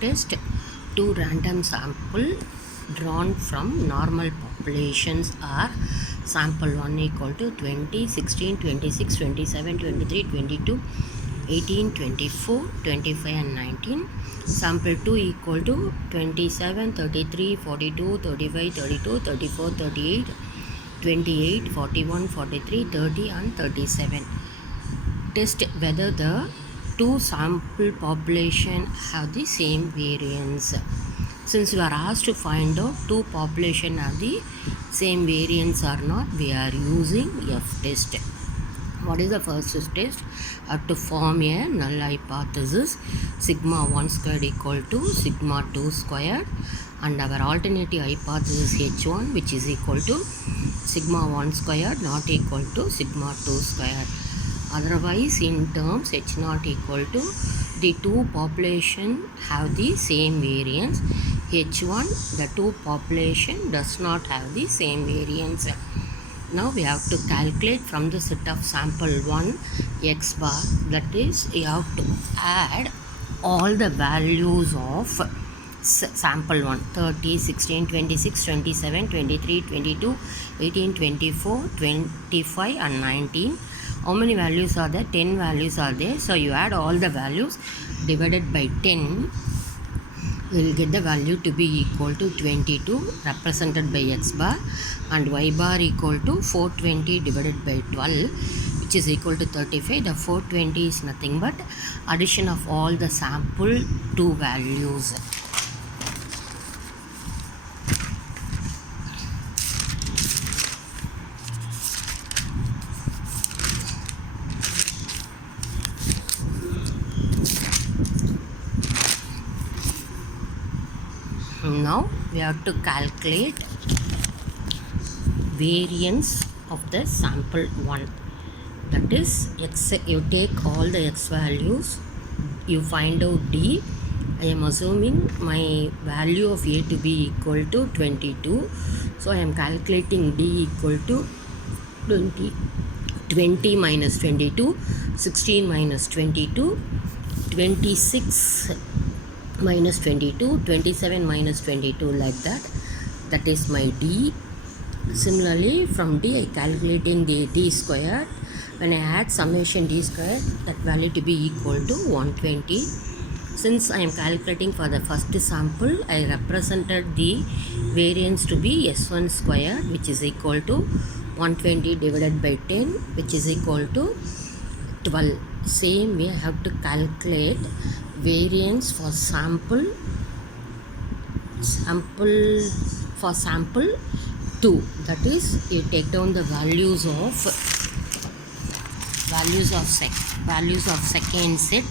test. Two random sample drawn from normal populations are sample 1 equal to 20, 16, 26, 27, 23, 22, 18, 24, 25 and 19. Sample 2 equal to 27, 33, 42, 35, 32, 34, 38, 28, 41, 43, 30 and 37. Test whether the two sample population have the same variance. Since we are asked to find out two population have the same variance or not, we are using F test. What is the first test? To form a null hypothesis, sigma 1 squared equal to sigma 2 squared, and our alternative hypothesis H1 which is equal to sigma 1 squared not equal to sigma 2 squared. Otherwise, in terms H naught equal to the two population have the same variance. H1, the two population does not have the same variance. Now we have to calculate from the set of sample 1 x bar, that is you have to add all the values of sample 1 30, 16, 26, 27, 23, 22, 18, 24, 25 and 19. How many values are there? 10 values are there. So you add all the values divided by 10. We will get the value to be equal to 22 represented by x bar, and y bar equal to 420 divided by 12 which is equal to 35. The 420 is nothing but addition of all the sample 2 values. Now we have to calculate variance of the sample 1. That is x, you take all the x values, you find out D. I am assuming my value of A to be equal to 22. So I am calculating D equal to 20 minus 22, 16 minus 22, 26 minus 22, 27 minus 22, like that. That is my D. Similarly, from D I calculating the D squared. When I add summation D squared, that value to be equal to 120. Since I am calculating for the first sample, I represented the variance to be S1 squared which is equal to 120 divided by 10 which is equal to 12. Same way I have to calculate variance for sample 2. That is, you take down the values of second set.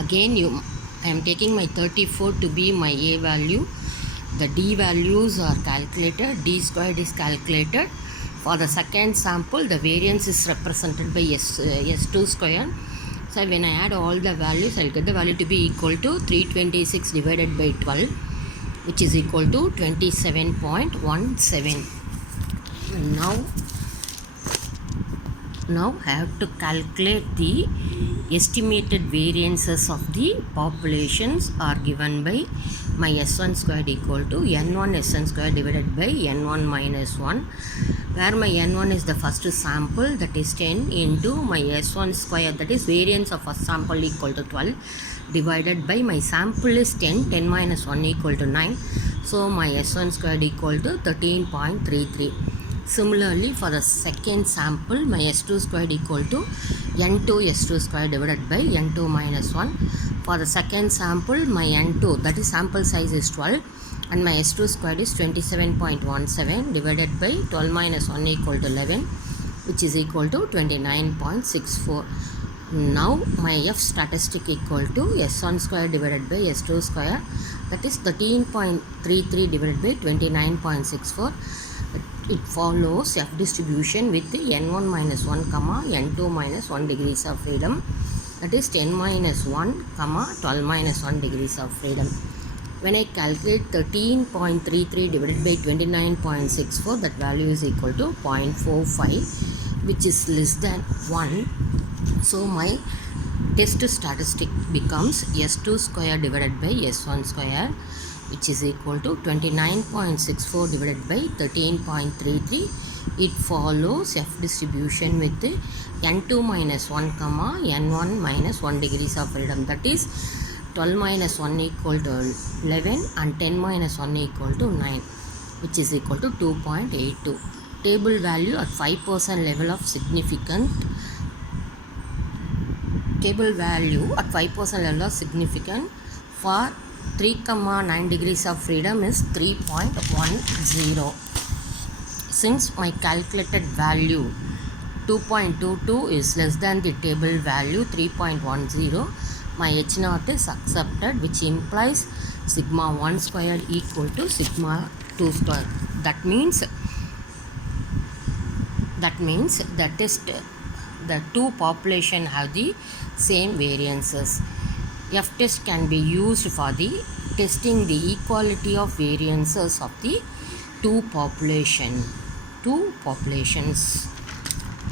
Again I am taking my 34 to be my A value. The D values are calculated. D squared is calculated. For the second sample, the variance is represented by S2 square. So when I add all the values, I will get the value to be equal to 326 divided by 12 which is equal to 27.17. Now I have to calculate the estimated variances of the populations are given by my S1 squared equal to N1 Sn squared divided by N1 minus 1, where my N1 is the first sample, that is 10 into my S1 square, that is variance of first sample equal to 12 divided by my sample is 10, 10 minus 1 equal to 9. So my S1 squared equal to 13.33. Similarly, for the second sample, my S2 squared equal to N2 S2 squared divided by N2 minus 1. For the second sample, my N2, that is sample size is 12, and my S2 squared is 27.17 divided by 12 minus 1 equal to 11 which is equal to 29.64. Now my F statistic equal to S1 square divided by S2 square, that is 13.33 divided by 29.64. It follows F distribution with N1 minus 1 comma N2 minus 1 degrees of freedom, that is 10 minus 1 comma 12 minus 1 degrees of freedom. When I calculate 13.33 divided by 29.64, that value is equal to 0.45 which is less than 1. So my test statistic becomes S2 square divided by S1 square, which is equal to 29.64 divided by 13.33. It follows F distribution with n2 minus 1 comma n1 minus 1 degrees of freedom, that is 12 minus 1 equal to 11 and 10 minus 1 equal to 9, which is equal to 2.82. Table value at 5% level of significant. Table value at 5% level of significant for 3, 9 degrees of freedom is 3.10. Since my calculated value 2.22 is less than the table value 3.10, my H naught is accepted, which implies sigma 1 squared equal to sigma 2 squared. That means the two population have the same variances. F test can be used for the testing the equality of variances of the two populations.